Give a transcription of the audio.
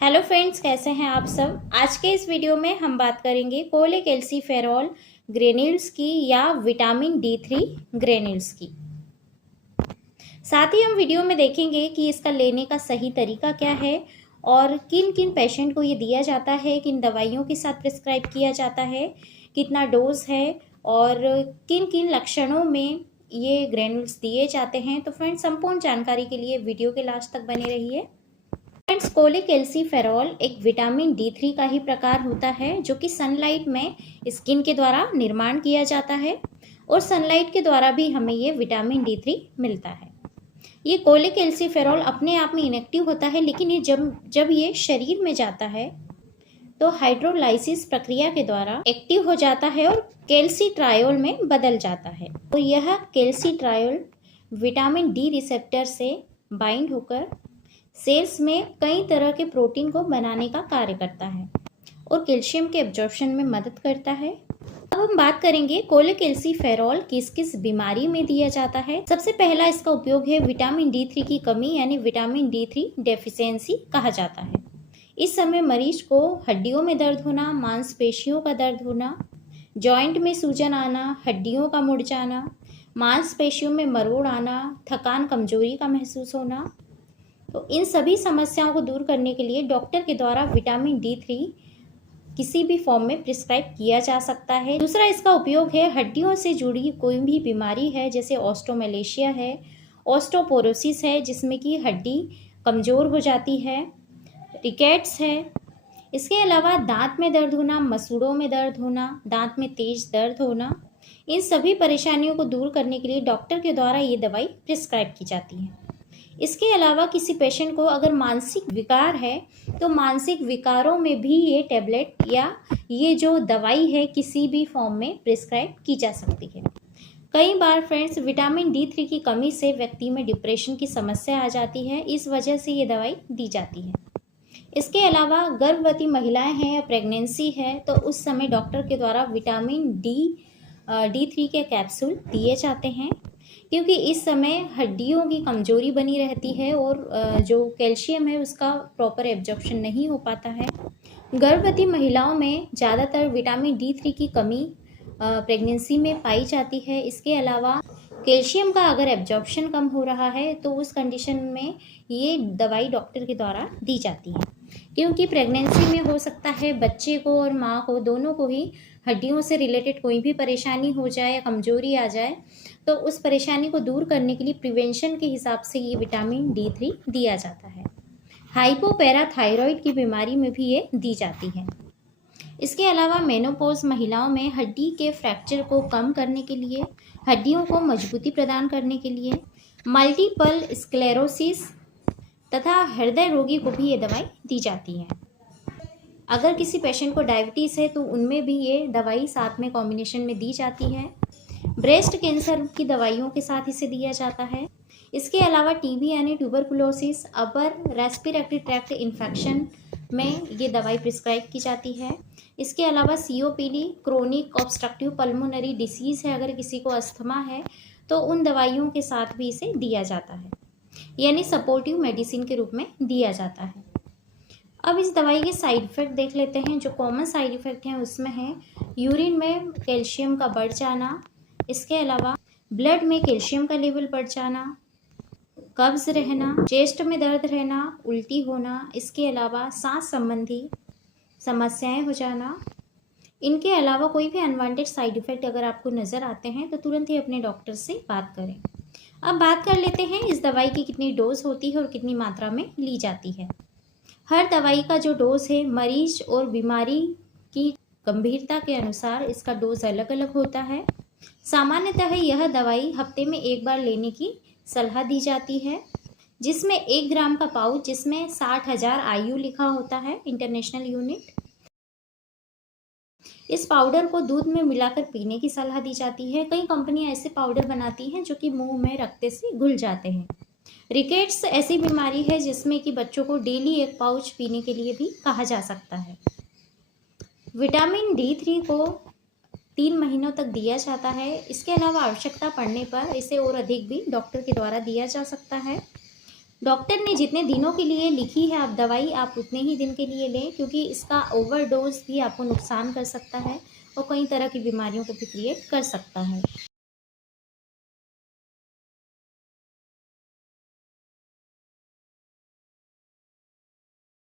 Hello friends, कैसे हैं आप सब। आज के इस वीडियो में हम बात करेंगे कोलेकैल्सिफेरॉल ग्रेन्यूल्स की या विटामिन D3 ग्रेन्यूल्स की। साथ ही हम वीडियो में देखेंगे कि इसका लेने का सही तरीका क्या है और किन किन पेशेंट को ये दिया जाता है, किन दवाइयों के साथ प्रिस्क्राइब किया जाता है, कितना डोज है और किन किन लक्षणों में ये ग्रेन्यूल्स दिए जाते हैं। तो फ्रेंड्स, संपूर्ण जानकारी के लिए वीडियो के लास्ट तक बने रहिए। फ्रेंड्स, कोलेकैल्सिफेरॉल एक विटामिन D3 का ही प्रकार होता है जो कि सनलाइट में स्किन के द्वारा निर्माण किया जाता है और सनलाइट के द्वारा भी हमें ये विटामिन D3 मिलता है। ये कोलेकैल्सिफेरॉल अपने आप में इनएक्टिव होता है, लेकिन ये जब ये शरीर में जाता है तो हाइड्रोलाइसिस प्रक्रिया के द्वारा एक्टिव हो जाता है और कैल्सिट्रायोल में बदल जाता है। और यह कैल्सिट्रायोल विटामिन D रिसेप्टर से बाइंड होकर सेल्स में कई तरह के प्रोटीन को बनाने का कार्य करता है और कैल्शियम के एब्जॉर्प्शन में मदद करता है। अब हम बात करेंगे कोलेकैल्सिफेरॉल किस किस बीमारी में दिया जाता है। सबसे पहला इसका उपयोग है विटामिन D3 की कमी यानी विटामिन D3 डेफिशिएंसी कहा जाता है। इस समय मरीज को हड्डियों में दर्द होना, मांसपेशियों का दर्द होना, जॉइंट में सूजन आना, हड्डियों का मुड़ जाना, मांसपेशियों में मरोड़ आना, थकान कमजोरी का महसूस होना, तो इन सभी समस्याओं को दूर करने के लिए डॉक्टर के द्वारा विटामिन D3 किसी भी फॉर्म में प्रिस्क्राइब किया जा सकता है। दूसरा इसका उपयोग है हड्डियों से जुड़ी कोई भी बीमारी है, जैसे ऑस्टोमेलेशिया है, ऑस्टोपोरोसिस है जिसमें कि हड्डी कमज़ोर हो जाती है, रिकेट्स है। इसके अलावा दांत में दर्द होना, मसूड़ों में दर्द होना, दांत में तेज दर्द होना, इन सभी परेशानियों को दूर करने के लिए डॉक्टर के द्वारा ये दवाई प्रिस्क्राइब की जाती है। इसके अलावा किसी पेशेंट को अगर मानसिक विकार है तो मानसिक विकारों में भी ये टैबलेट या ये जो दवाई है किसी भी फॉर्म में प्रिस्क्राइब की जा सकती है। कई बार फ्रेंड्स, विटामिन D3 की कमी से व्यक्ति में डिप्रेशन की समस्या आ जाती है, इस वजह से ये दवाई दी जाती है। इसके अलावा गर्भवती महिलाएं हैं या प्रेगनेंसी है तो उस समय डॉक्टर के द्वारा विटामिन D3 के कैप्सूल दिए जाते हैं, क्योंकि इस समय हड्डियों की कमजोरी बनी रहती है और जो कैल्शियम है उसका प्रॉपर एब्जॉर्प्शन नहीं हो पाता है। गर्भवती महिलाओं में ज़्यादातर विटामिन D3 की कमी प्रेगनेंसी में पाई जाती है। इसके अलावा कैल्शियम का अगर एब्जॉर्प्शन कम हो रहा है तो उस कंडीशन में ये दवाई डॉक्टर के द्वारा दी जाती है, क्योंकि प्रेगनेंसी में हो सकता है बच्चे को और माँ को दोनों को ही हड्डियों से रिलेटेड कोई भी परेशानी हो जाए या कमजोरी आ जाए, तो उस परेशानी को दूर करने के लिए प्रिवेंशन के हिसाब से ये विटामिन D3 दिया जाता है। हाइपोपैराथायरॉइड की बीमारी में भी ये दी जाती है। इसके अलावा मेनोपॉज महिलाओं में हड्डी के फ्रैक्चर को कम करने के लिए, हड्डियों को मजबूती प्रदान करने के लिए, मल्टीपल स्क्लेरोसिस तथा हृदय रोगी को भी ये दवाई दी जाती है। अगर किसी पेशेंट को डायबिटीज़ है तो उनमें भी ये दवाई साथ में कॉम्बिनेशन में दी जाती है। ब्रेस्ट कैंसर की दवाइयों के साथ इसे दिया जाता है। इसके अलावा टीबी यानी tuberculosis, upper respiratory tract infection में ये दवाई प्रिस्क्राइब की जाती है। इसके अलावा COPD, chronic obstructive pulmonary disease है, अगर किसी को अस्थमा है तो उन दवाइयों के साथ भी इसे दिया जाता है, यानी सपोर्टिव मेडिसिन के रूप में दिया जाता है। अब इस दवाई के साइड इफ़ेक्ट देख लेते हैं। जो कॉमन साइड इफ़ेक्ट हैं उसमें है यूरिन में कैल्शियम का बढ़ जाना, इसके अलावा ब्लड में कैल्शियम का लेवल बढ़ जाना, कब्ज रहना, चेस्ट में दर्द रहना, उल्टी होना, इसके अलावा सांस संबंधी समस्याएं हो जाना। इनके अलावा कोई भी अनवांटेड साइड इफ़ेक्ट अगर आपको नज़र आते हैं तो तुरंत ही अपने डॉक्टर से बात करें। अब बात कर लेते हैं इस दवाई की कितनी डोज होती है और कितनी मात्रा में ली जाती है। हर दवाई का जो डोज है मरीज और बीमारी की गंभीरता के अनुसार इसका डोज अलग अलग होता है। सामान्यतः यह दवाई हफ्ते में एक बार लेने की सलाह दी जाती है, जिसमें 1 ग्राम का पाउच जिसमें 60,000 IU लिखा होता है, इंटरनेशनल यूनिट। इस पाउडर को दूध में मिलाकर पीने की सलाह दी जाती है। कई कंपनियां ऐसे पाउडर बनाती हैं जो कि मुंह में रखते से घुल जाते हैं। रिकेट्स ऐसी बीमारी है जिसमें कि बच्चों को डेली 1 पाउच पीने के लिए भी कहा जा सकता है। विटामिन D3 को 3 महीनों तक दिया जाता है। इसके अलावा आवश्यकता पड़ने पर इसे और अधिक भी डॉक्टर के द्वारा दिया जा सकता है। डॉक्टर ने जितने दिनों के लिए लिखी है आप दवाई, आप उतने ही दिन के लिए लें, क्योंकि इसका ओवरडोज भी आपको नुकसान कर सकता है और कई तरह की बीमारियों को भी क्रिएट कर सकता है।